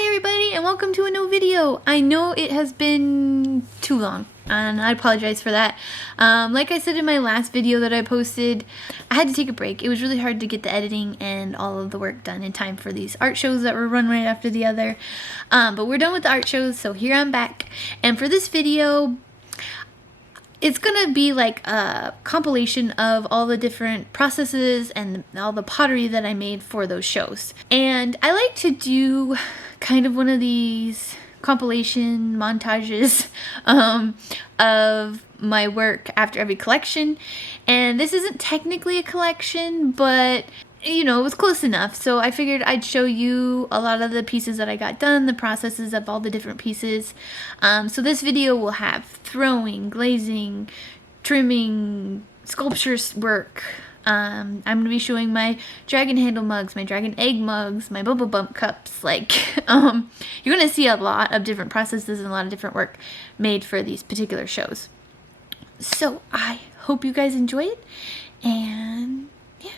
Hi everybody and welcome to a new video. I know it has been too long and I apologize for that. Like I said in my last video that I posted, I had to take a break. It was really hard to get the editing and all of the work done in time for these art shows that were run right after the other. But we're done with the art shows, so here I'm back. And for this video, it's gonna be like a compilation of all the different processes and all the pottery that I made for those shows. And I like to do kind of one of these compilation montages of my work after every collection. And this isn't technically a collection, but you know, it was close enough. So I figured I'd show you a lot of the pieces that I got done, the processes of all the different pieces. So this video will have throwing, glazing, trimming, sculpture work. I'm going to be showing my dragon handle mugs, my dragon egg mugs, my bubble bump cups. Like, you're going to see a lot of different processes and a lot of different work made for these particular shows. So I hope you guys enjoy it, and yeah.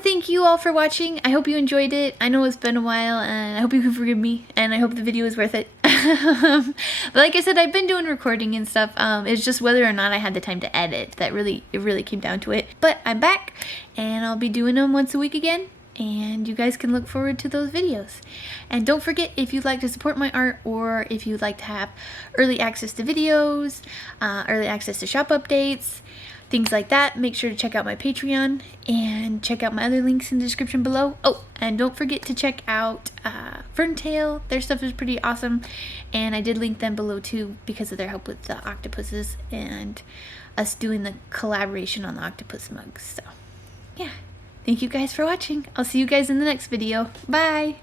to thank you all for watching. I hope you enjoyed it. I know it's been a while, and I hope you can forgive me, and I hope the video is worth it. But like I said, I've been doing recording and stuff. It's just whether or not I had the time to edit that it really came down to it. But I'm back, and I'll be doing them once a week again, and you guys can look forward to those videos. And don't forget, if you'd like to support my art, or if you'd like to have early access to videos, early access to shop updates, things like that, make sure to check out my Patreon and check out my other links in the description below. Oh, and don't forget to check out Ferntail. Their stuff is pretty awesome, and I did link them below too because of their help with the octopuses and us doing the collaboration on the octopus mugs. So yeah, thank you guys for watching. I'll see you guys in the next video. Bye!